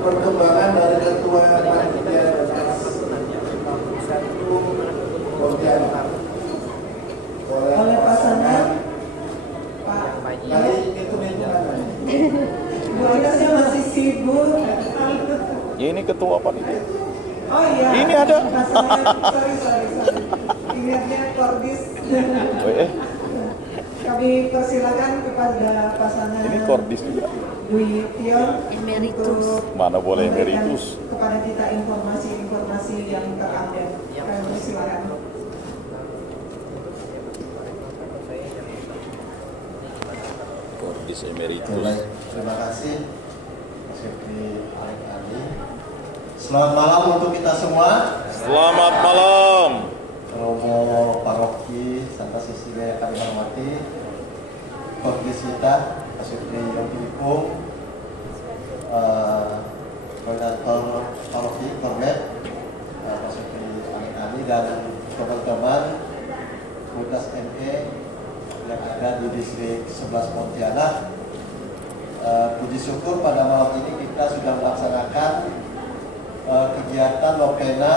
perkembangan dari ketua panitia Pontianak oleh pasangan Pak. tadi itu mana? Bu Agasnya masih sibuk. Ya ini ketua panitia. Oh iya. Ini ada. Sorry. Ingatnya Kordis. Kami persilakan kepada pasangan. Ini Kordis juga. Dwi Tion Emeritus. Mana boleh memberikan emeritus. kepada kita informasi yang terupdate. Kami persilakan. Kordis emeritus. Terima kasih Mas Yofri Ali. Selamat malam untuk kita semua. Selamat malam. Romo Paroki Santa Cecilia yang kami hormati, Kordis kita, Mas Yofri Yofri, Koordinator Paroki Kornet, Mas Yofri Ali dan teman-teman Komunitas ME yang ada di distrik 11 Pontianak. Puji syukur pada malam ini kita sudah melaksanakan kegiatan novena,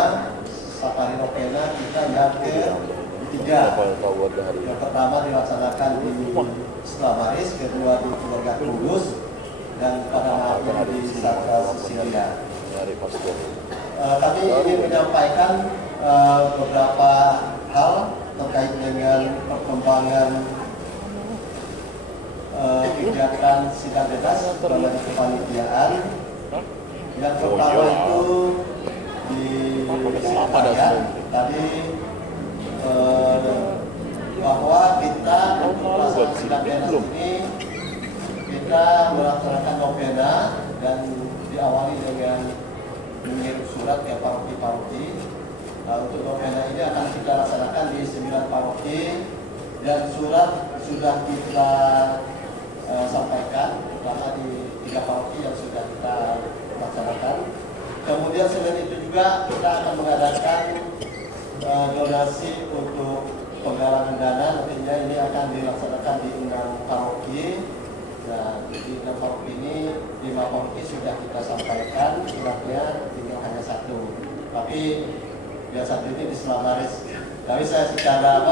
Safari Novena kita yang ketiga. Yang pertama dilaksanakan di Slamaris, kedua di Keluarga Kudus, dan pada malam ini di Santa Cecilia. Kami ingin menyampaikan beberapa hal terkait dengan perkembangan kegiatan sidang bebas dalam kepanitiaan. Yang pertama itu di sekretariat tadi bahwa kita untuk sidang bebas ini kita melaksanakan novena dan diawali dengan mengirim surat ke paroki-paroki. Untuk novena ini akan kita laksanakan di 9 paroki dan surat sudah kita sampaikan pertama di 3 paroki yang sudah kita laksanakan. Kemudian selain itu juga kita akan mengadakan donasi untuk penggalangan dana. Nantinya ini akan dilaksanakan di 6 paroki. Nah, di 6 paroki ini 5 paroki sudah kita sampaikan suratnya, tinggal hanya 1. Tapi yang satu ini di Slamaris. Tapi saya secara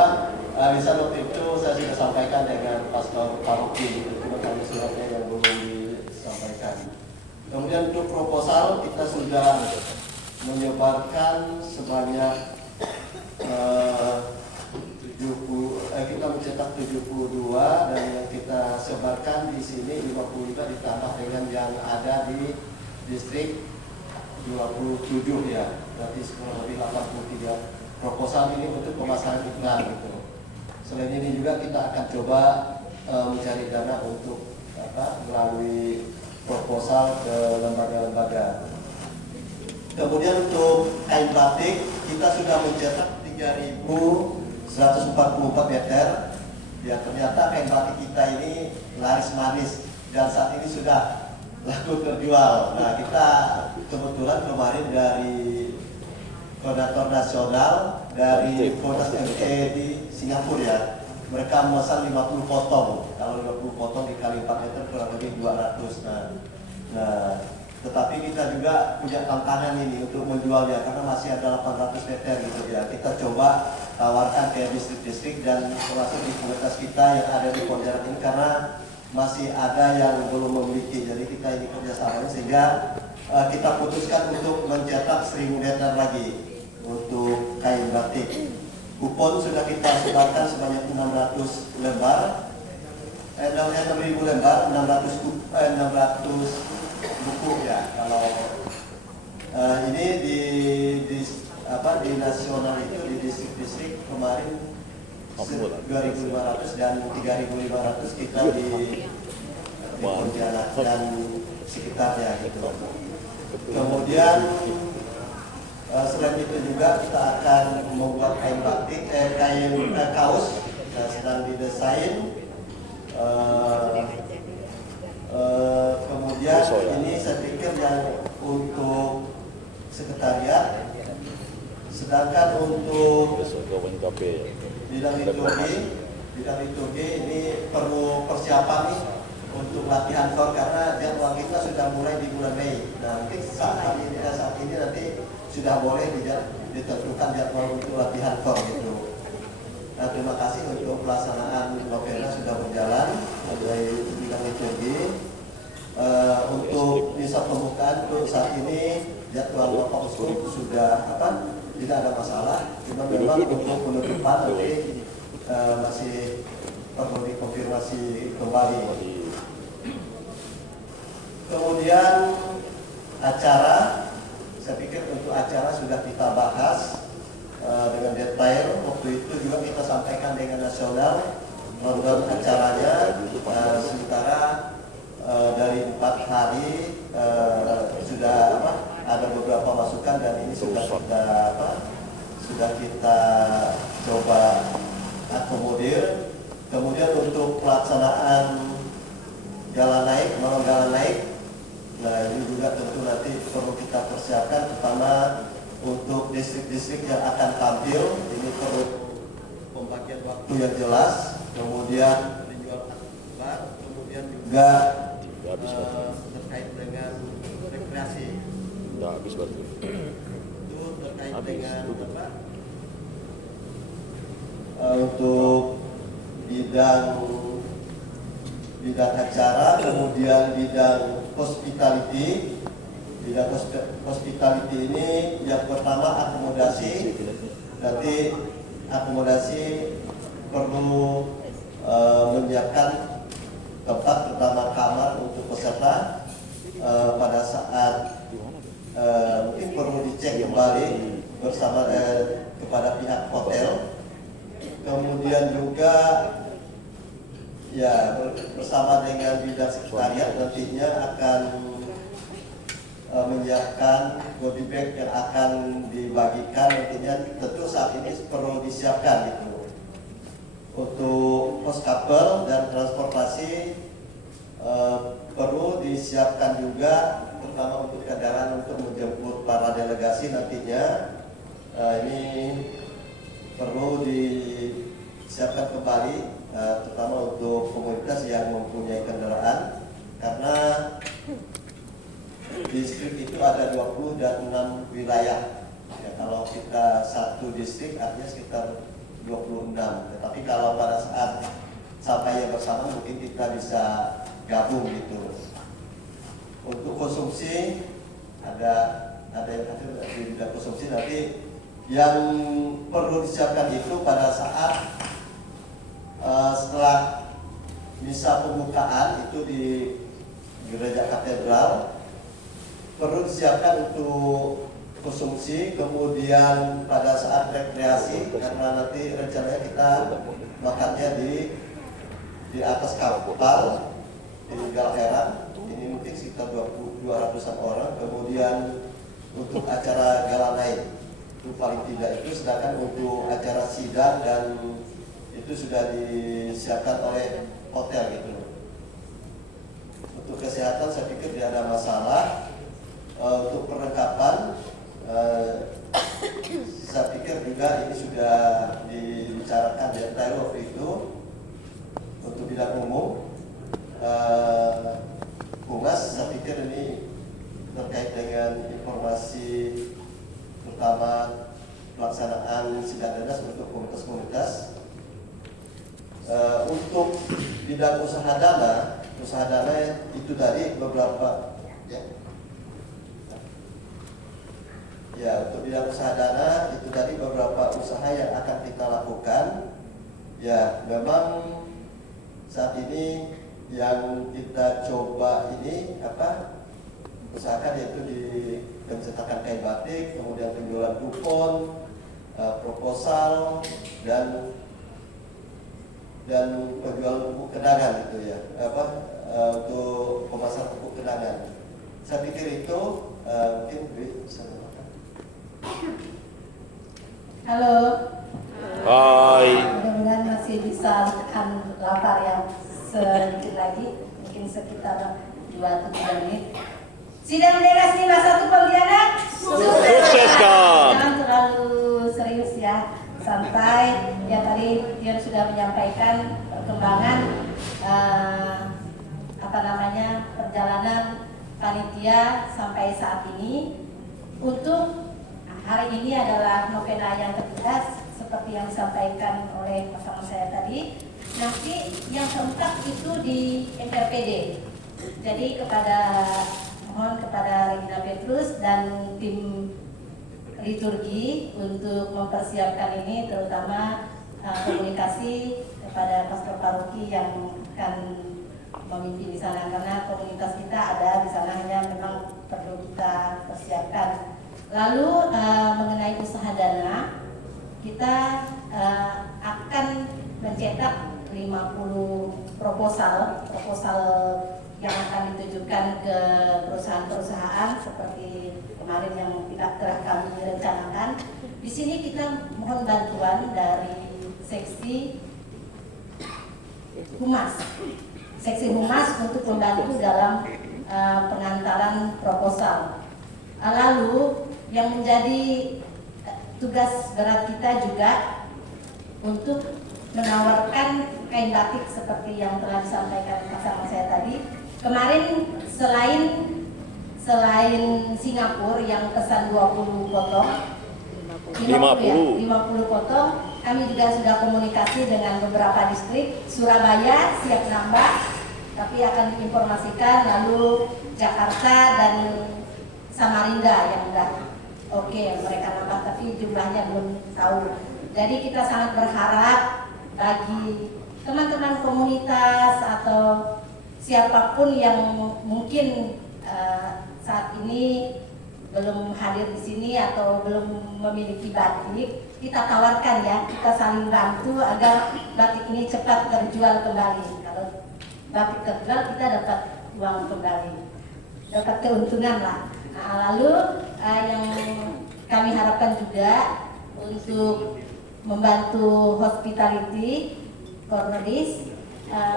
bisa waktu itu saya sudah sampaikan dengan pastor paroki, itu cuma kami suratnya yang belum disampaikan. Kemudian untuk proposal kita sudah menyebarkan sebanyak kita mencetak 72 dan yang kita sebarkan di sini 55 ditambah dengan yang ada di distrik 27 ya, berarti kurang lebih 83 proposal ini untuk pemasangan iklan gitu. Selain ini juga kita akan coba mencari dana untuk melalui proposal ke lembaga-lembaga. Kemudian untuk kain batik kita sudah mencetak 3.144 meter. Ya, ternyata kain batik kita ini laris manis dan saat ini sudah laku terjual. Nah, kita kebetulan kemarin dari koordinator nasional dari Komunitas ME di Singapura ya, mereka memesan 50 potong. Kalau 50 potong dikali 4 meter kurang lebih 200. Nah, tetapi kita juga punya tantangan ini untuk menjualnya karena masih ada 800 meter gitu ya. Kita coba tawarkan ke distrik-distrik dan termasuk di komunitas kita yang ada di Pontianak ini karena masih ada yang belum memiliki. Jadi kita ini kerjasama sehingga kita putuskan untuk mencetak 1000 meter lagi untuk kain batik. Kupon sudah kita sebarkan sebanyak 600 lembar, 6.000 lembar, 600 buku ya. Kalau ini di nasional itu di distrik-distrik kemarin 2.500 dan 3.500 kita di Pontianak dan sekitarnya gitu. Kemudian selain itu juga kita akan membuat kain batik, kaos sedang didesain. Kemudian ini saya pikir yang untuk sekretariat, sedangkan untuk bidang liturgi ini perlu persiapan nih untuk latihan tor karena jadwal kita sudah mulai di bulan Mei. Nah, mungkin saat ini nanti sudah boleh ditentukan jadwal untuk latihan tor gitu. Nah, terima kasih untuk pelaksanaan novena sudah berjalan dari bidang liturgi. Untuk misa pembukaan untuk saat ini jadwal Bapak Uskup sudah tidak ada masalah. Cuma memang untuk penutupan nanti masih perlu dikonfirmasi kembali. Kemudian acara, saya pikir untuk acara sudah kita bahas dengan detail. Waktu itu juga kita sampaikan dengan nasional program acaranya. Sementara dari 4 hari sudah ada beberapa masukan dan ini sudah kita coba akomodir. Kemudian untuk pelaksanaan malam jalan naik, nah ini juga tentu nanti perlu kita persiapkan, terutama untuk distrik-distrik yang akan tampil. Ini perlu pembagian waktu yang jelas, kemudian penjualan akbar, kemudian juga terkait dengan rekreasi. Udah habis berarti. Itu terkait Habis. dengan untuk bidang acara, kemudian bidang hospitality. Bidang hospitality ini yang pertama akomodasi. Nanti akomodasi perlu menyiapkan tempat, terutama kamar untuk peserta. Pada saat mungkin perlu dicek kembali bersama kepada pihak hotel. Kemudian juga ya bersama dengan bidang sekretariat nantinya akan menyiapkan body bag yang akan dibagikan nantinya. Tentu saat ini perlu disiapkan itu untuk host couple dan transportasi perlu disiapkan juga, terutama untuk kendaraan untuk menjemput para delegasi nantinya. Ini perlu disiapkan kembali, terutama untuk komunitas yang mempunyai kendaraan, karena distrik itu ada 20 dan 6 wilayah. Ya, kalau kita satu distrik artinya sekitar 26. Tetapi kalau pada saat sampai bersama mungkin kita bisa gabung gitu. Untuk konsumsi ada yang hadir di bidang konsumsi nanti. Yang perlu disiapkan itu pada saat setelah misa pembukaan itu di gereja katedral, perlu disiapkan untuk konsumsi. Kemudian pada saat rekreasi, karena nanti rencananya kita makannya di atas kapal di Galheran, ini mungkin sekitar 200-an orang. Kemudian untuk acara gala naik itu paling tidak itu, sedangkan untuk acara sidang dan itu sudah disiapkan oleh hotel gitu. Untuk kesehatan saya pikir tidak ada masalah. Untuk perlengkapan saya pikir juga ini sudah dibicarakan detail waktu itu. Untuk bidang umum Humas, saya pikir ini terkait dengan informasi terutama pelaksanaan sidang dadas untuk komunitas-komunitas. Untuk bidang usaha dana itu tadi beberapa untuk bidang usaha dana itu tadi beberapa usaha yang akan kita lakukan. Ya, memang saat ini yang kita coba ini usahakan yaitu di pencetakan kain batik, kemudian penjualan kupon, proposal dan penjualan pupuk kenangan gitu ya, untuk pemasaran pupuk kenangan. Saya pikir itu mungkin bisa. Halo. Hai. Mudah-mudahan masih bisa tahan latar yang sedikit lagi, mungkin sekitar 2 atau 3 menit. Sidang dadas nilai 1 Pontianak Sukseskan. Jangan terlalu serius ya, santai. Ya tadi Dion sudah menyampaikan perkembangan perjalanan panitia sampai saat ini. Untuk hari ini adalah novena yang ketiga seperti yang disampaikan oleh pasangan saya tadi. Nanti yang keempat itu di MRPD. Jadi mohon kepada Regina Petrus dan tim liturgi untuk mempersiapkan ini, terutama komunikasi kepada pastor paroki yang akan memimpin di sana, karena komunitas kita ada di sana, hanya memang perlu kita persiapkan. Lalu mengenai usaha dana, kita akan mencetak 50 proposal yang akan ditujukan ke perusahaan-perusahaan seperti kemarin yang telah kami rencanakan. Di sini kita mohon bantuan dari seksi humas untuk membantu dalam pengantaran proposal. Lalu yang menjadi tugas berat kita juga untuk menawarkan kain batik seperti yang telah disampaikan pasangan saya tadi. Kemarin selain Singapura yang pesan 20 potong, 50 potong, kami juga sudah komunikasi dengan beberapa distrik. Surabaya siap nambah, tapi akan diinformasikan, lalu Jakarta dan Samarinda yang udah oke, mereka nambah, tapi jumlahnya belum tahu. Jadi kita sangat berharap bagi teman-teman komunitas atau siapapun yang mungkin saat ini belum hadir di sini atau belum memiliki batik, kita tawarkan ya, kita saling bantu agar batik ini cepat terjual kembali. Kalau batik terjual, kita dapat uang kembali, dapat keuntungan lah. Nah, lalu yang kami harapkan juga untuk membantu hospitality Cornelis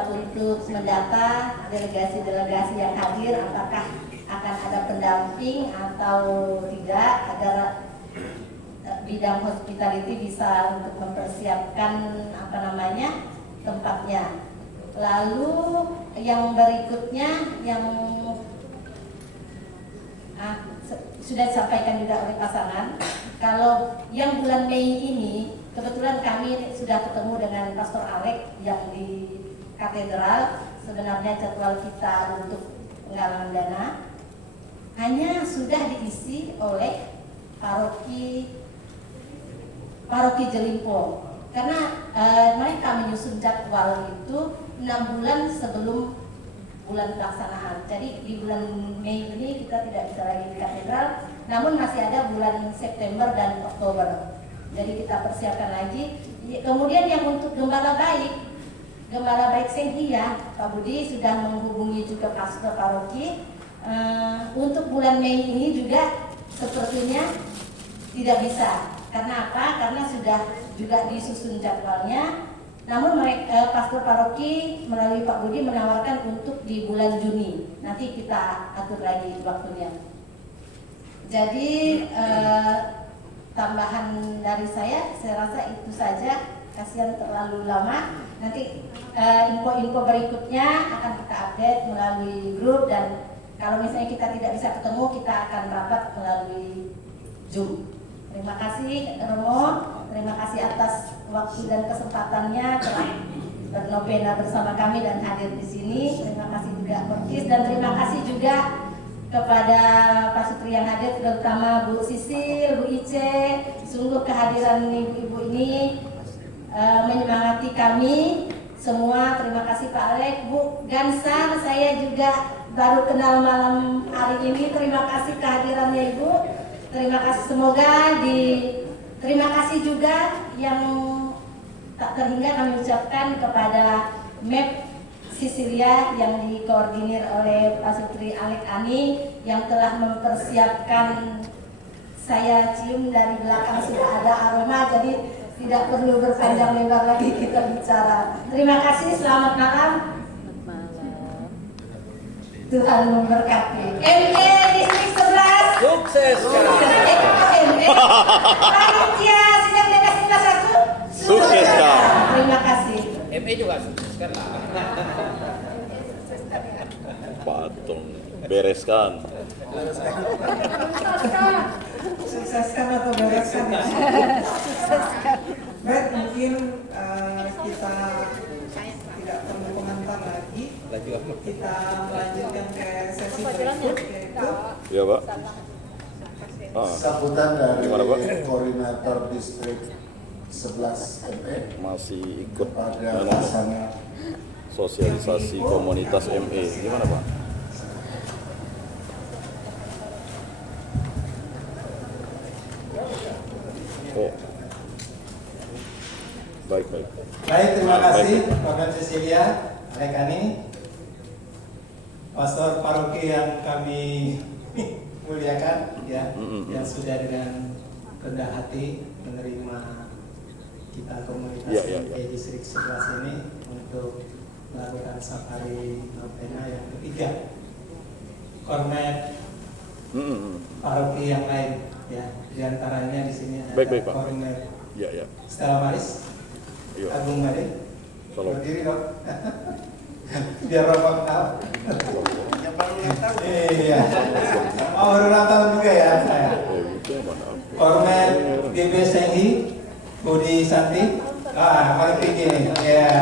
untuk mendata delegasi-delegasi yang hadir, apakah akan ada pendamping atau tidak, agar bidang hospitality bisa untuk mempersiapkan tempatnya. Lalu yang berikutnya yang sudah disampaikan juga oleh pasangan, kalau yang bulan Mei ini kebetulan kami sudah ketemu dengan Pastor Alek yang di katedral. Sebenarnya jadwal kita untuk penggalangan dana hanya sudah diisi oleh paroki Jelimpo, karena mereka menyusun jadwal itu 6 bulan sebelum bulan pelaksanaan. Jadi di bulan Mei ini kita tidak bisa lagi di katedral, namun masih ada bulan September dan Oktober. Jadi kita persiapkan lagi. Kemudian yang untuk Gembala Baik Senhia, Pak Budi sudah menghubungi juga pastor paroki. Untuk bulan Mei ini juga sepertinya tidak bisa. Karena apa? Karena sudah juga disusun jadwalnya. Namun pastor paroki melalui Pak Budi menawarkan untuk di bulan Juni. Nanti kita atur lagi waktunya. Jadi tambahan dari saya rasa itu saja. Kasihan terlalu lama. Nanti info-info berikutnya akan kita update melalui grup, dan kalau misalnya kita tidak bisa ketemu, kita akan rapat melalui Zoom. Terima kasih Romo, terima kasih atas waktu dan kesempatannya telah bernovena bersama kami dan hadir di sini. Terima kasih juga Korkis, dan terima kasih juga kepada Pak Sutri yang hadir, terutama Bu Sisil, Bu Ice. Sungguh kehadiran ibu-ibu ini menyemangati kami semua. Terima kasih Pak Alek, Bu Gansar, saya juga baru kenal malam hari ini. Terima kasih kehadirannya Ibu. Terima kasih, semoga terima kasih juga yang tak terhingga kami ucapkan kepada MEP Sisilia yang dikoordinir oleh Pak Sutri Alek Ani, yang telah mempersiapkan. Saya cium dari belakang sudah ada aroma, jadi tidak perlu berpanjang lebar lagi kita bicara. Terima kasih, selamat malam. Tuhan memberkati. MB Distrik 11. Sukses. Panitia sidang delegasi kelas 1. Sukses, Kak. Terima kasih. ME juga sukses kan. Patung. Bereskan. Sukseskan atau bereskan ya? Baik, mungkin kita tidak perlu komentar lagi. Kita melanjutkan ke sesi berikut, yaitu Ya, Pak. Sambutan dari Gimana, Pak? Koordinator Distrik 11 ME Masih ikut pada dan pasangan sosialisasi komunitas ME. Gimana, Pak? Oh. Baik. Baik, terima kasih Bapak Cecilia, Rekani, Pastor Paroki yang kami muliakan, ya, yang sudah dengan rendah hati menerima kita komunitas Ya. Distrik 11 ini untuk melakukan safari novena yang ketiga. Kornet paroki yang lain, ya, diantaranya di sini ada Baik, Pak. Kornet Ya. Stella Maris, Yuk. Agung Made, Salam. berdiri dong, biar Bapak tahu. Iya. Oh, baru ulang tahun juga ya saya. Itu mana? Kornet GB Senghi, Budi Santi, paling tinggi nih, ya.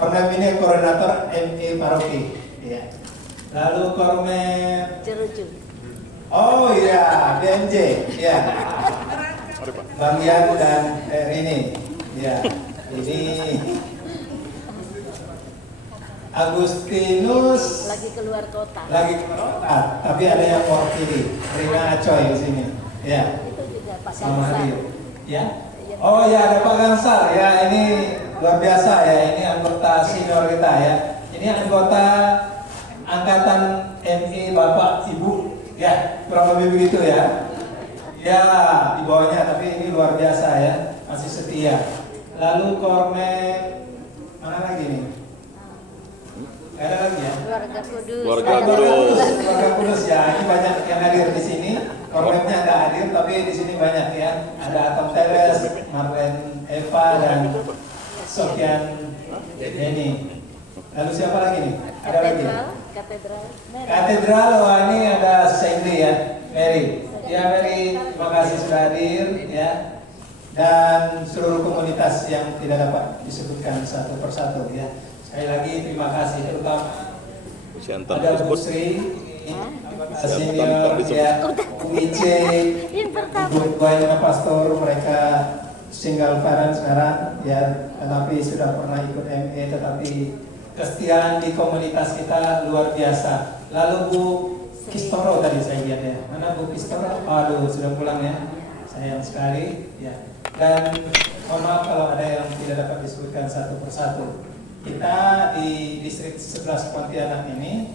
Kornet ini koordinator ME Paroki, ya. Lalu Kornet, oh iya, BMJ, ya. Bang Yan dan Rini, ya. Ini Agustinus lagi keluar kota. Tapi ada yang mewakili, Rina Acoy di sini, ya. Itu juga Pak Sama Gansar. hadir, ya. Oh ya, ada Pak Gansar, ya. Ini luar biasa ya, ini anggota senior kita ya. Ini anggota angkatan MI Bapak Ibu, ya, kurang lebih begitu ya. Ya, di bawahnya, tapi ini luar biasa ya, masih setia. Lalu Kornet, mana lagi nih? Gak ada lagi ya? Keluarga Kudus. Keluarga Kudus. Keluarga Kudus ya, ini banyak yang hadir di sini. Kornetnya nggak hadir, tapi di sini banyak ya. Ada Atom Teres, Marlen Eva, dan Sofian Denny. Lalu siapa lagi nih? Ada lagi? Katedral. Katedral, wah ini ada Sandy ya, Mary. Ya Mary, terima kasih sudah hadir ya. Dan seluruh komunitas yang tidak dapat disebutkan satu persatu ya. Sekali lagi terima kasih, terutama Siantan ada Bu disebut. Sri, senior ya, Bu Ice, Ibu Duaina Pastor, mereka single parent sekarang ya, tetapi sudah pernah ikut ME, tetapi kesetiaan di komunitas kita luar biasa. Lalu Bu Kistoro tadi saya lihat ya, mana Bu Kistoro? Aduh, sudah pulang ya, sayang sekali ya. Dan mohon maaf kalau ada yang tidak dapat disebutkan satu persatu. Kita di distrik 11 Pontianak ini,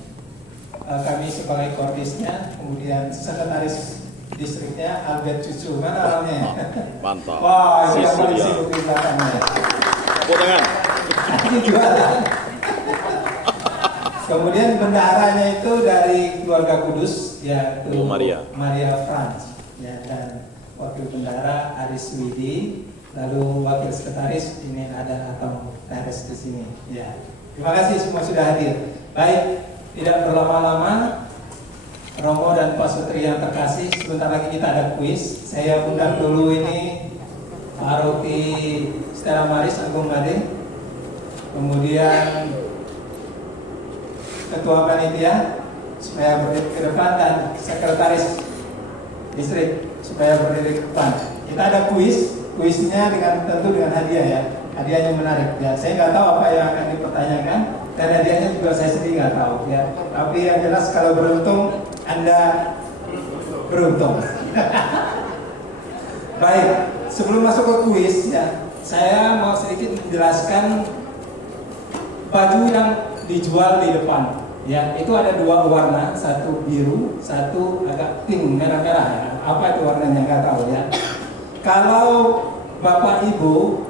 kami sebagai kordisnya, kemudian sekretaris distriknya Albert Cucu, mana orangnya? Mantap. Wah, ini yang paling Sisilia. sibuk di belakangnya. Tepuk tangan. Ini jualan. Kemudian bendaharanya itu dari keluarga Kudus, yaitu Bu Maria. Maria Franz, ya, dan wakil bendahara Aris Widi, lalu wakil sekretaris ini ada Atom Teres di sini. Ya, terima kasih semua sudah hadir. Baik, tidak berlama-lama, Romo dan Pak Sutri yang terkasih, sebentar lagi kita ada kuis. Saya undang dulu ini Paroki Stella Maris Agung Made, kemudian Ketua Panitia supaya berdiri ke depan, dan Sekretaris Distrik supaya berdiri ke depan. Kita ada kuisnya tentu dengan hadiah ya. Hadiahnya menarik ya. Saya nggak tahu apa yang akan dipertanyakan, dan hadiahnya juga saya sendiri nggak tahu ya. Tapi yang jelas kalau beruntung, Anda beruntung. Baik, sebelum masuk ke kuis ya, saya mau sedikit menjelaskan baju yang dijual di depan. Ya, itu ada dua warna, satu biru, satu agak pink, merah-merah ya. Apa itu warnanya nggak tahu ya. Kalau Bapak Ibu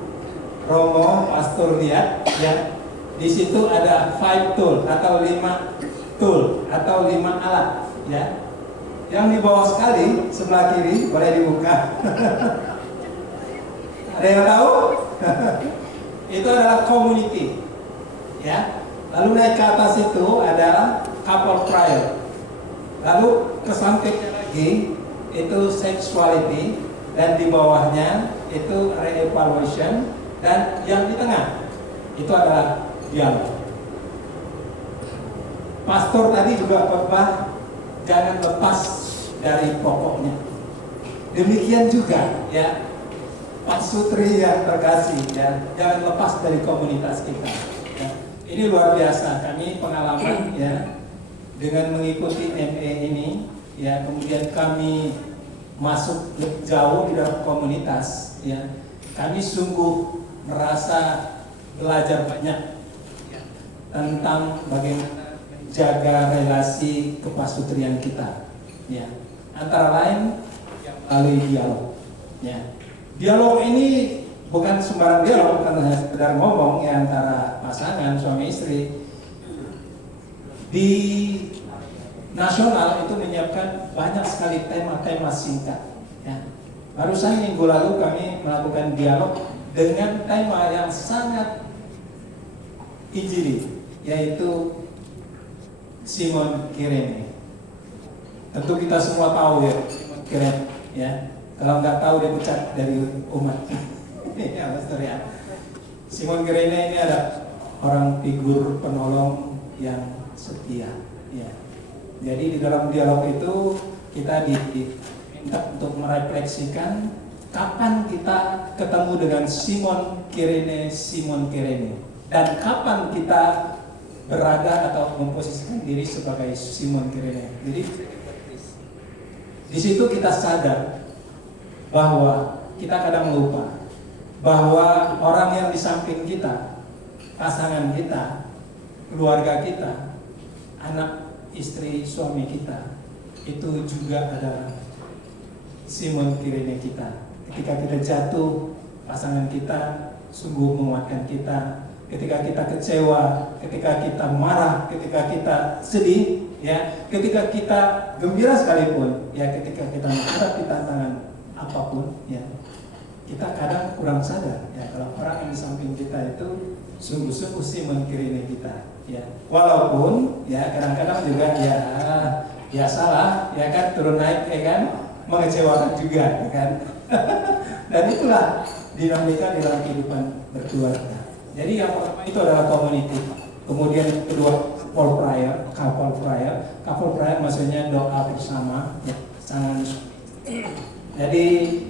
Romo Pastor lihat ya, di situ ada 5 tool atau 5 tool atau 5 alat ya. Yang di bawah sekali sebelah kiri boleh dibuka. Ada yang tahu? Itu adalah community ya. Lalu naik ke atas itu adalah couple prior. Lalu ke sampingnya lagi itu sexuality, dan di bawahnya itu re-evaluation, dan yang di tengah itu adalah dialog. Pastor tadi juga khotbah jangan lepas dari pokoknya. Demikian juga ya Pak Sutri yang terkasih ya, jangan lepas dari komunitas kita. Ya. Ini luar biasa, kami pengalaman ya dengan mengikuti ME ini ya, kemudian kami masuk jauh di dalam komunitas ya. Kami sungguh merasa belajar banyak ya, tentang bagaimana jaga relasi kepasutrian kita ya, antara lain melalui dialog ya. Dialog ini bukan sembarang dialog, bukan hanya sekedar ngomong ya antara pasangan suami istri. Di nasional itu menyiapkan banyak sekali tema-tema singkat ya. Barusan minggu lalu kami melakukan dialog dengan tema yang sangat injili, yaitu Simon Kirene. Tentu kita semua tahu ya Simon Kirene ya. Kalau nggak tahu dia pecat dari umat. Ya, Pastor ya. Simon Kirene ini ada orang figur penolong yang setia ya. Jadi di dalam dialog itu kita diminta untuk merefleksikan kapan kita ketemu dengan Simon Kirene, dan kapan kita berada atau memposisikan diri sebagai Simon Kirene. Jadi di situ kita sadar bahwa kita kadang lupa bahwa orang yang di samping kita, pasangan kita, keluarga kita, anak, istri, suami kita, itu juga adalah Simon Kirene kita. Ketika kita jatuh, pasangan kita sungguh menguatkan kita. Ketika kita kecewa, ketika kita marah, ketika kita sedih, ya, ketika kita gembira sekalipun, ya, ketika kita menghadapi tantangan apapun, ya, kita kadang kurang sadar, ya, kalau orang yang di samping kita itu sungguh-sungguh Simon Kirene kita, ya. Walaupun, ya, kadang-kadang juga, ya salah, ya kan, turun naik, ya kan, mengecewakan juga, ya kan. Dan itulah dinamika di dalam kehidupan berkeluarga. Jadi yang pertama itu adalah community. Kemudian kedua couple prayer maksudnya doa bersama ya, sangat. Jadi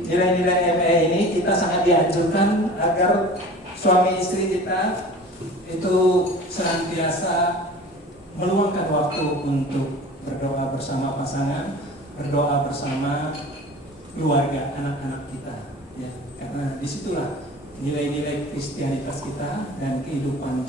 nilai-nilai ME ini kita sangat dianjurkan agar suami istri kita itu senantiasa meluangkan waktu untuk berdoa bersama pasangan, berdoa bersama keluarga, anak-anak kita ya. Karena disitulah nilai-nilai Kristianitas kita dan kehidupan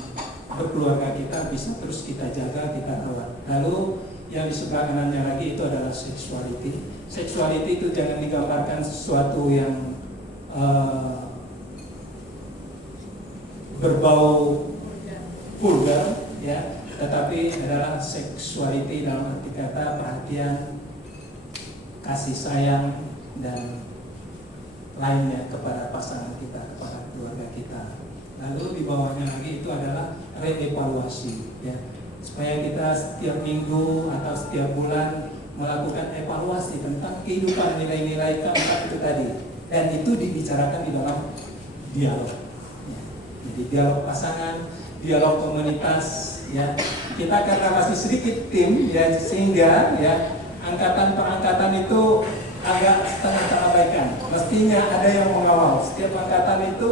berkeluarga kita bisa terus kita jaga, kita rawat. Lalu yang di sebelah kanannya lagi itu adalah sexuality. Sexuality itu jangan digambarkan sesuatu yang berbau vulgar ya, tetapi adalah sexuality dalam arti kata perhatian, kasih sayang dan lainnya kepada pasangan kita, kepada keluarga kita. Lalu di bawahnya lagi itu adalah reevaluasi ya, supaya kita setiap minggu atau setiap bulan melakukan evaluasi tentang kehidupan nilai-nilai keempat itu tadi, dan itu dibicarakan di dalam dialog ya. Jadi dialog pasangan, dialog komunitas ya. Kita karena masih sedikit tim ya, sehingga ya angkatan per angkatan itu agak setengah terabaikan. Mestinya ada yang mengawal. Setiap angkatan itu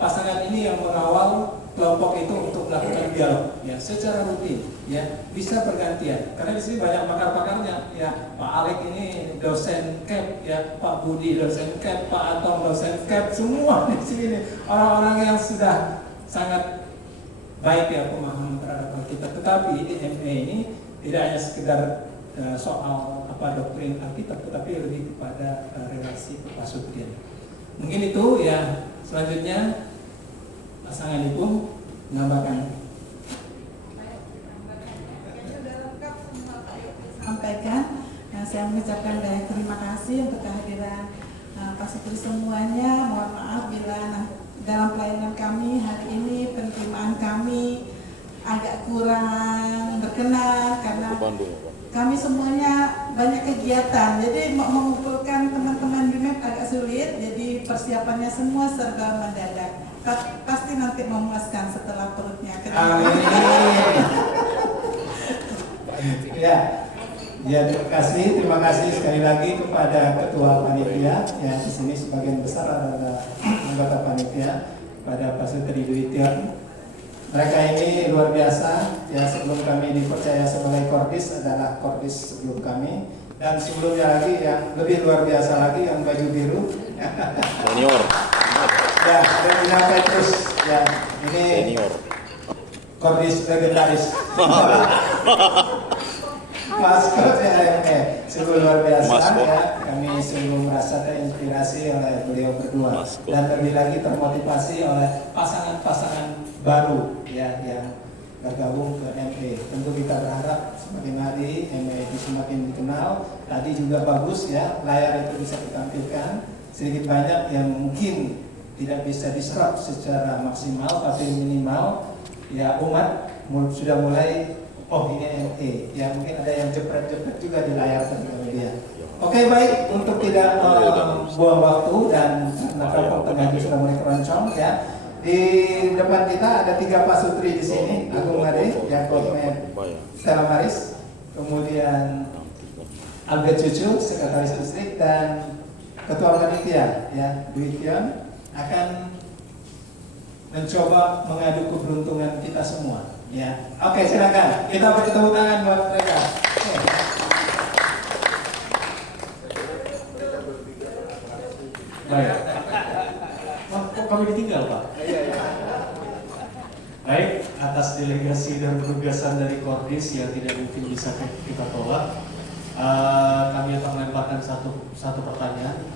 pasangan ini yang mengawal kelompok itu untuk melakukan dialog ya secara rutin ya, bisa bergantian. Karena di sini banyak pakar-pakarnya ya. Pak Alek ini dosen CAP ya, Pak Budi dosen CAP, Pak Atom dosen CAP, semua di sini orang-orang yang sudah sangat baik ya pemahaman terhadap kita. Tetapi di ME ini tidak hanya sekedar soal doktrin Alkitab, tetapi lebih kepada relasi kepasutrian. Mungkin itu ya. Selanjutnya pasangan ibu menambahkan. Sudah lengkap semua Pak sampaikan. Nah, saya mengucapkan banyak terima kasih untuk kehadiran Pak Sutri semuanya. Mohon maaf bila dalam pelayanan kami hari ini, penerimaan kami agak kurang berkenan karena Bandung. kami semuanya banyak kegiatan, jadi mengumpulkan teman-teman BIMEP agak sulit, jadi persiapannya semua serba mendadak. Tapi pasti nanti memuaskan setelah perutnya kenyang. Amin. Ya, ya terima kasih sekali lagi kepada Ketua Panitia. Ya, di sini sebagian besar adalah anggota panitia, pada Pak Sutri Duition. Mereka ini luar biasa. Ya, sebelum kami dipercaya sebagai Kordis adalah Kordis sebelum kami, dan sebelumnya lagi yang lebih luar biasa lagi yang baju biru. Senior. Ya, Regina Petrus. Ya, ini Senior. Kordis legendaris. Maskotnya sungguh luar biasa. Maskot. Ya, kami sungguh merasa terinspirasi oleh beliau berdua. Maskot. Dan lebih lagi termotivasi oleh pasangan-pasangan baru ya yang bergabung ke ME. Tentu kita berharap semakin hari ME itu semakin dikenal. Tadi juga bagus ya, layar itu bisa ditampilkan. Sedikit banyak yang mungkin tidak bisa diserap secara maksimal, tapi minimal ya umat sudah mulai, oh ini ME. Ya mungkin ada yang jepret-jepret juga di layar kemudian. Oke, baik, untuk tidak buang waktu dan karena telepon tengah sudah mulai keroncong ya. Di depan kita ada 3 pasutri di sini, Agung Ade, Yakob Stella Maris, kemudian Albert Cucu, Sekretaris Distrik, dan Ketua Panitia ya, Duition akan mencoba mengadu keberuntungan kita semua ya. Oke, silakan. Kita beri tepuk tangan buat mereka. Baik. Kok kami ditinggal, Pak? Baik, atas delegasi dan penugasan dari Kordis yang tidak mungkin bisa kita tolak, kami akan melemparkan satu pertanyaan.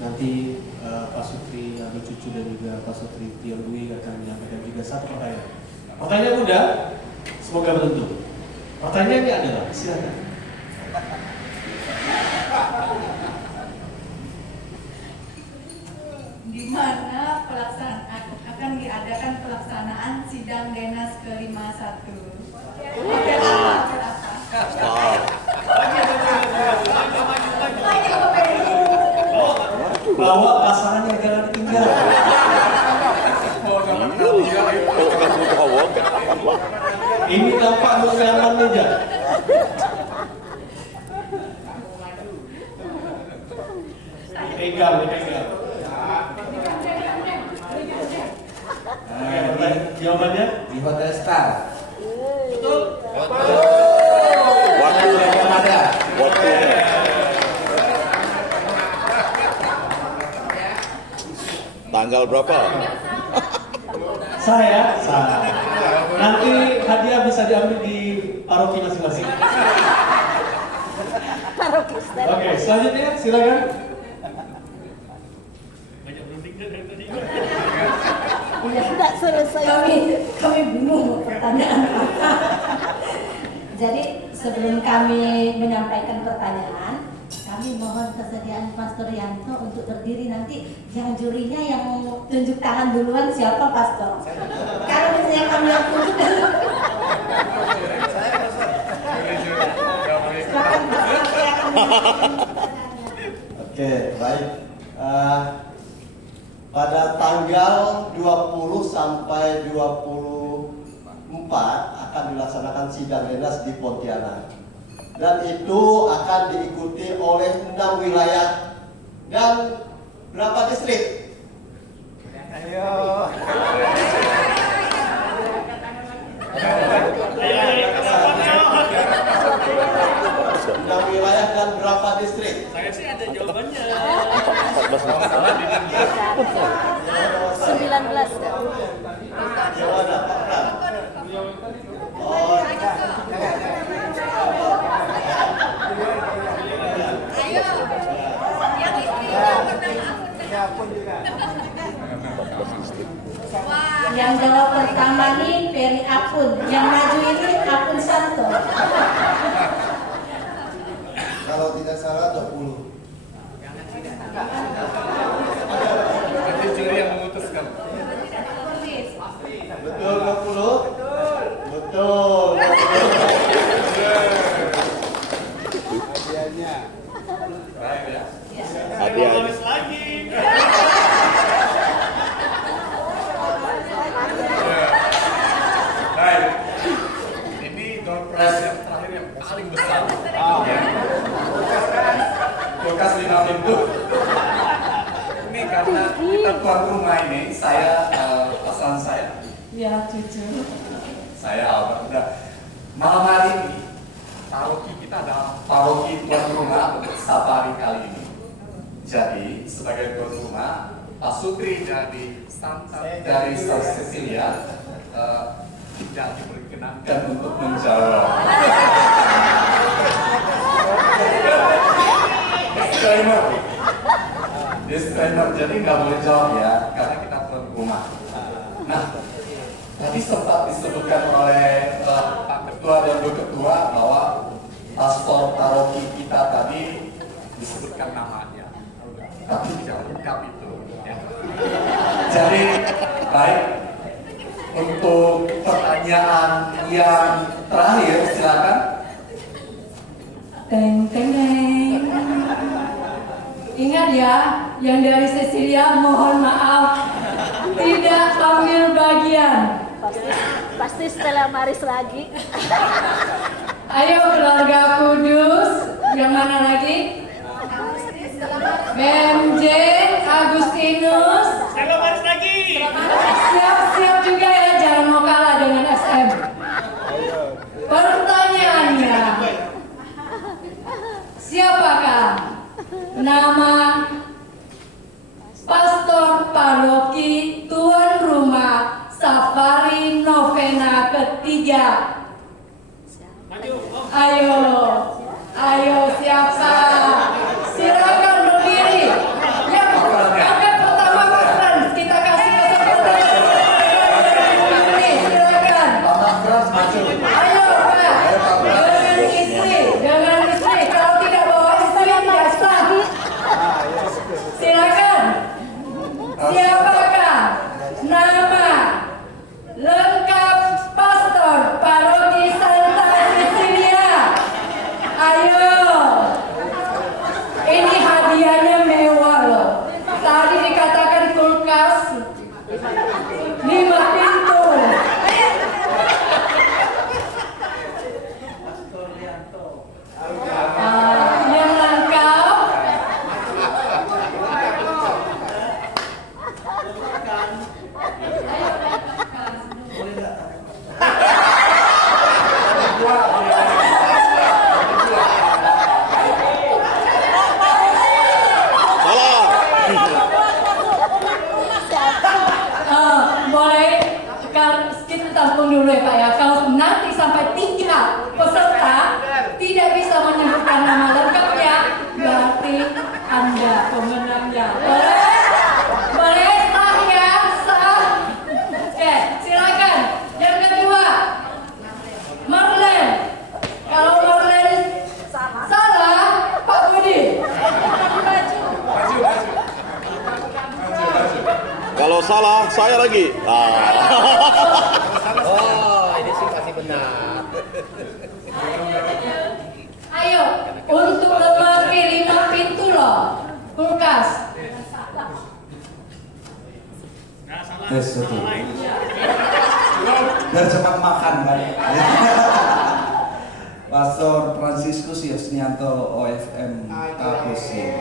Nanti Pak Sutri, Abi Cucu dan juga Pak Sutri Tion Dwi akan menyampaikan juga satu pertanyaan. Pertanyaan mudah, semoga beruntung. Pertanyaannya adalah, silakan. Di mana akan diadakan pelaksanaan sidang Denas ke-51? Bawa pasangannya jangan ditinggal. Ini tampak nyaman meja. Pegang. Jawabannya Di Hotel Star. Waktu ada. tanggal berapa? saya. Nanti hadiah bisa diambil di paroki masing-masing. Oke, selanjutnya silakan. Tidak selesai. Kami bingung pertanyaan apa. Jadi sebelum kami menyampaikan pertanyaan, kami mohon kesediaan Pastor Yanto untuk berdiri. Nanti yang jurinya yang tunjuk tangan duluan siapa, Pastor? Kalau misalnya kami yang tunjuk silakan, Pastor, saya akan Oke, baik. Pada tanggal 20 sampai 24 akan dilaksanakan sidang Denas di Pontianak. Dan itu akan diikuti oleh 6 wilayah dan berapa distrik? Ayo. 6 wilayah dan berapa distrik? Saya sih ada jawabannya. 19. Jawabannya Pak Pram. Oh, yang jawab pertama nih Peri Akun, yang maju ini Akun Santo. Kalau tidak salah 20. betul 20? Betul Hadiah. Baik, ini door prize yang terakhir yang paling besar. Kulkas 5 pintu. Ini karena kita tuan rumah ini, saya pasangan saya. Ya, jujur. Saya Albert. Udah malam hari ini paroki kita adalah paroki tuan rumah untuk safari kali ini. Jadi sebagai tuan rumah, Pak Sutri dari Santa dari Cecilia tidak diperkenankan untuk menjawab. Disclaimer, jadi nggak boleh jawab ya, karena kita tuan rumah. Nah, tadi sempat disebutkan oleh Pak Ketua dan Bu Ketua bahwa pastor paroki kita tadi disebutkan namanya, tapi tidak lengkap itu. Ya. Jadi baik, untuk pertanyaan yang terakhir silakan. Teng teng teng. Ingat ya, yang dari Cecilia mohon maaf tidak ambil bagian. Pasti Stella Maris lagi. Ayo keluarga Kudus, yang mana lagi? BMJ, Agustinus. Stella Maris lagi. Siap-siap juga ya, jangan mau kalah dengan SM. Pertanyaannya, siapakah nama pastor paroki tuan rumah safari novena ketiga? Ayo siapa? Silakan berdiri. Yang angkat pertama Mas, kita kasih kesempatan. Silakan. Ayo Pak. Dengan istri. Kalau tidak bawa istri tidak sah. Silakan. Siapakah nama lengkap pastor paroki Santa Cecilia? Ayo. Ini hadiahnya mewah loh. Tadi dikatakan kulkas 5 pintu. Yang lengkap. Boleh kita tampung dulu ya Pak ya. Kalau nanti sampai 3 peserta tidak bisa menyebutkan nama lengkapnya, berarti Anda pemenangnya. Boleh sah ya, sah. Oke, silakan. Yang kedua, Marlen. Kalau Marlen salah, Pak Budi. Kalau salah, saya lagi. Oh, ini sih pasti benar. Ayo, untuk lemari 5 pintu loh, kulkas. Tes satu. Biar cepat makan banyak. Pastor Fransiskus Yosnianto OFM Kapusi.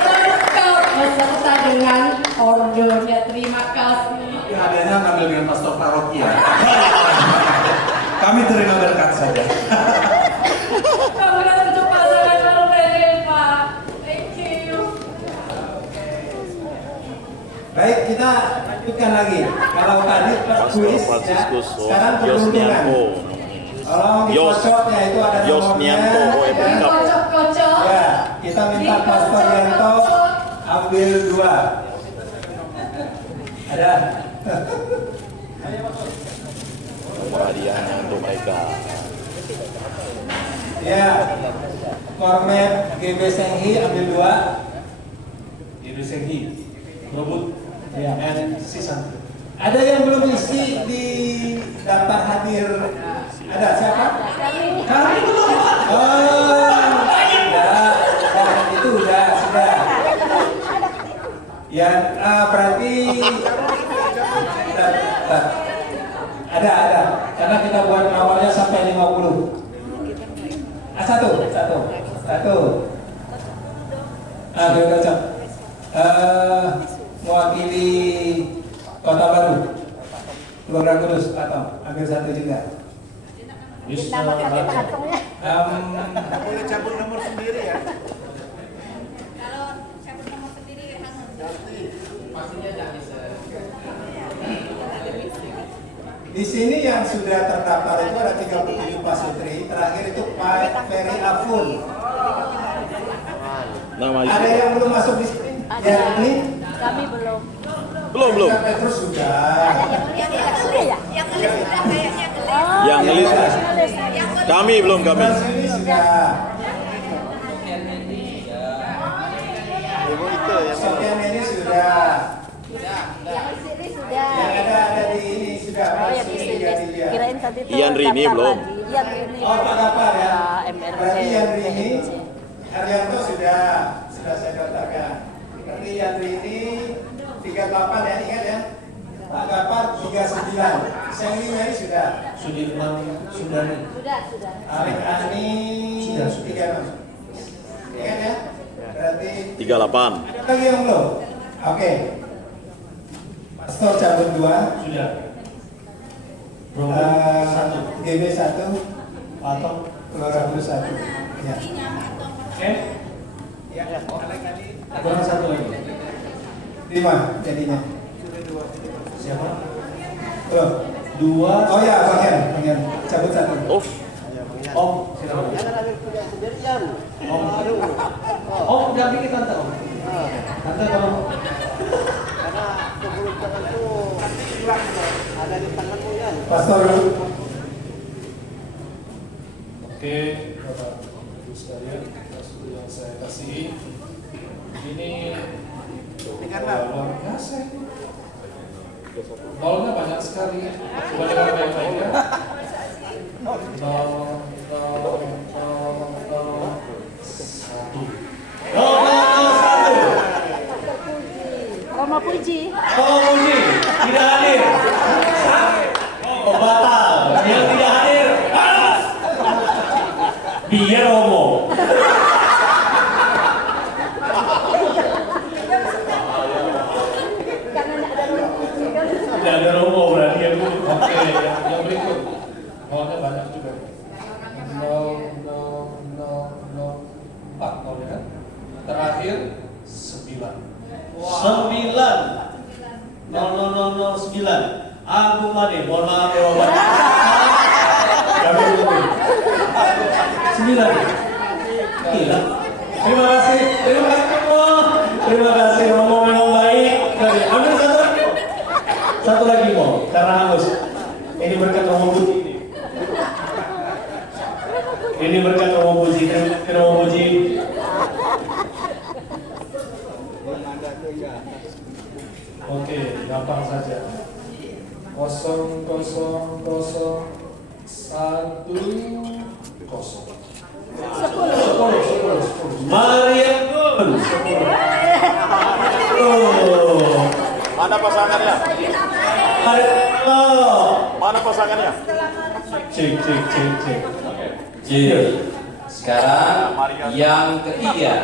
Lengkap beserta dengan ordernya. Terima kasih. Ini hadiahnya ngambil dengan pastor paroki ya. Kami terima berkat saja. Congrats untuk pasangan Marlen, Pak. Thank you. Baik, kita lanjutkan lagi. Kalau tadi Pastor kuis, ya, Franciscus sekarang perundungan. Yosnianto. Kalau dikocok ya itu ada Yosnianto nomornya. OFM Cup. Kocok-kocok. Ya, kita minta Pastor Yanto ambil 2. Ada. Hadiahnya untuk mereka. Ya, Kormet GB Senghi ambil 2. Ini Senghi, Robot, dan Sisan. Ada yang belum isi di daftar hadir Ada siapa? Kami. Kami belum. Itu sudah. Ya, berarti ada. Karena kita buat awalnya sampai 50. Satu. Cocok. Mewakili Kota Baru, Keluarga Kudus, Pak Tom, ambil satu juga. Nama kami Pak Hatongnya. Boleh cabut nomor sendiri ya. Di sini yang sudah terdaftar itu ada 37 Pak Sutri, terakhir itu Pak Ferry Afun. Nama Ada yang belum masuk di sini? Yang ini? Kami belum. Belum. Petrus sudah. Yang ngelis. Kami belum kami. Ini sudah. Sofian ini sudah. Yang di sini sudah. Yang ada di ini sudah. Oh, yang di sini. Kirain tadi tuh Ian Rini daftar belum. lagi. Ian Rini. Oh, Pak Gapar ya. MRC. Berarti Ian Rini, Haryanto sudah saya daftarkan. Berarti Ian Rini 38 ya, ingat ya. Pak Gapar 39. Yang ini sudah. Sudirman Sundari. Sudah. Arif Ani Sudah. 36. Ingat ya. Berarti 38. ada lagi yang belum? Oke. Pastor cabut 2. Sudah. Promo 1. GB 1. Atau Keluarga Kudus 1. Ya. Ya. kurang satu lagi. 5 jadinya. Siapa? Belum. 2. Oh ya, bagian. Cabut 1. Oh, Om, silakan. Om, jangan bikin tante Om. Tante kalau Pastor. Oke, Bapak Ibu sekalian, yang saya kasihi, ini luar biasa. Nolnya banyak sekali. Coba dengar baik-baik ya. Nol, satu. Roma Puji. tidak hadir. Oh, batal. Yang tidak hadir, panas. Biar Romo. Tidak ada Romo berarti yang dulu. Oke, yang berikut. Nolnya banyak juga. 4 nol ya. Terakhir 9. 9. Agung Made, mohon maaf ya Bapak. Kami belum. 9. Gila. Terima kasih semua. Terima kasih Romo memang baik. Ambil satu lagi Mo, karena haus. Ini berkat Romo Puji. Ini berkat Romo Puji. Terima kasih Romo Puji. Oke, gampang saja. 000110. 10. Maria Gun. mana pasangannya? Mana pasangannya? Cek. Sekarang yang ketiga.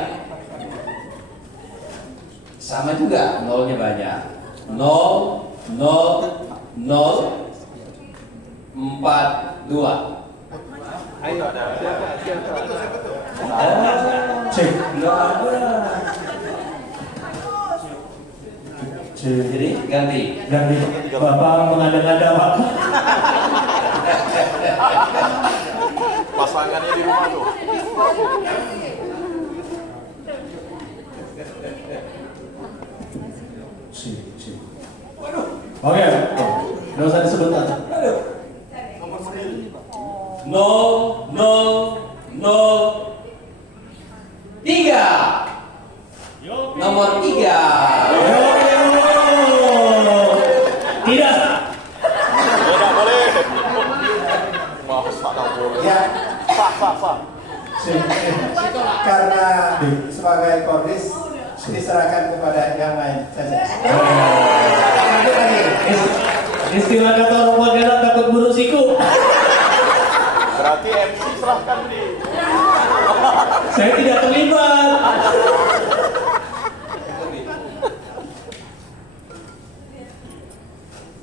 Sama juga, nolnya banyak. 0, 0, 0, 4, 2. Cek. Nggak ada. Jadi ganti. Bapak mengada-ngada Pak. Pasangannya di rumah tuh. Oke, nggak usah disebut kan? 0, 0, 0, 3. Nomor 3. Tidak boleh. Wah, Sah. Karena sebagai kordis diserahkan kepada yang lain saja. Istilah kata orang Madiana takut buru siku. Berarti MC serahkan nih. Saya tidak terlibat.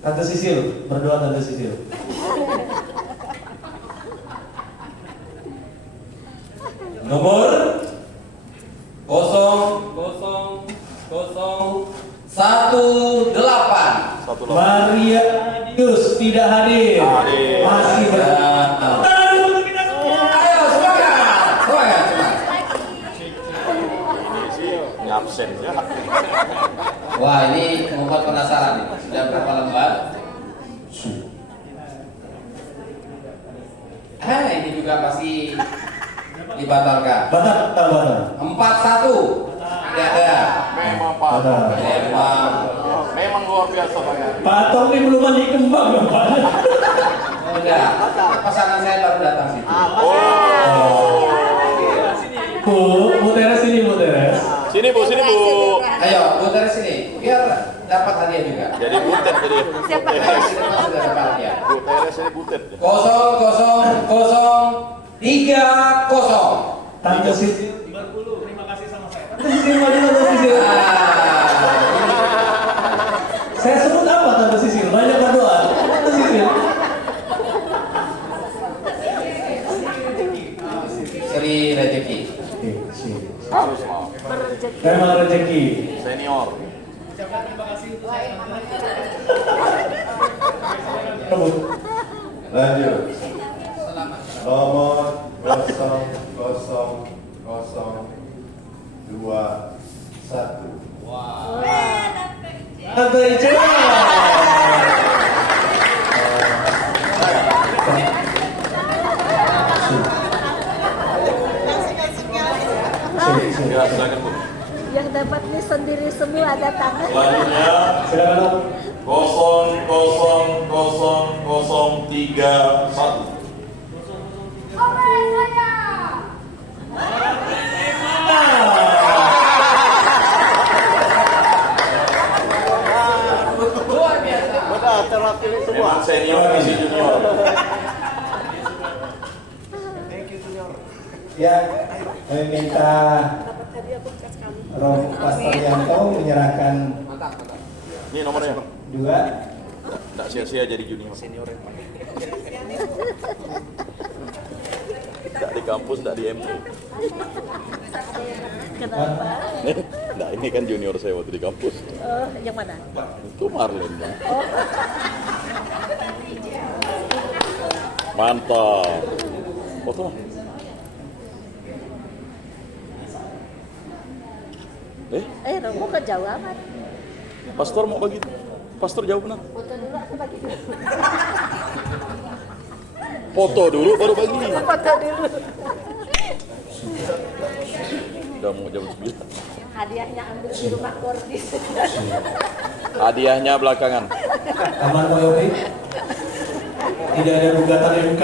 Tante Sisil, berdoa Tante Sisil. Nomor 0018. Maria Dius tidak hadir. Masih Ayo semangat. Ngabsen ya. Wah, ini membuat penasaran nih. Sudah berapa lembar? Ini juga pasti dibatalkan. Batal. 41. Tidak ada. Memang Pak. Memang luar biasa banyak. Pak Tom ini belum mandi kembang ya Pak. Udah. Pasangan saya baru datang situ. Bu Teres sini Bu Teres. Sini Bu. Ayo, Bu dari sini. Biar dapat hadiah juga. Jadi butet jadi. Siapa? Sudah dapat hadiah. Bu Teres ini butet. 0030. Tante Sisil. Terima kasih sama saya. Tante Sisil maju Tante Sisil. Saya sebut apa Tante Sisil? Banyak berdoa. Tante Sisil. Sri Rezeki. Harus mau. Memang rezeki. Senior. Lanjut. Nomor 0021. Tante Ica. Ya, silakan Bu. Yang dapat ini sendiri semua ada tangan. Selanjutnya Silakan. 000031. Luar biasa. Benar, terwakili semua. Memang senior isi junior. Ya, kami minta Roh Pastor Yanto menyerahkan Ini nomornya. 2. Tidak sia-sia jadi junior. Senior. Tidak di kampus, tidak di MP. Kenapa? Nah, ini kan junior saya waktu di kampus. Oh, yang mana? Itu Marlin. Mantap. Foto mah. Romo ke jauh amat. Pastor mau bagi. Pastor jauh benar. Foto dulu atau bagi dulu? Foto dulu baru bagi. Foto dulu. Udah mau jam 9. Hadiahnya ambil di rumah kordis. Hadiahnya belakangan. Aman Pak Yopi. Tidak ada gugatan MK.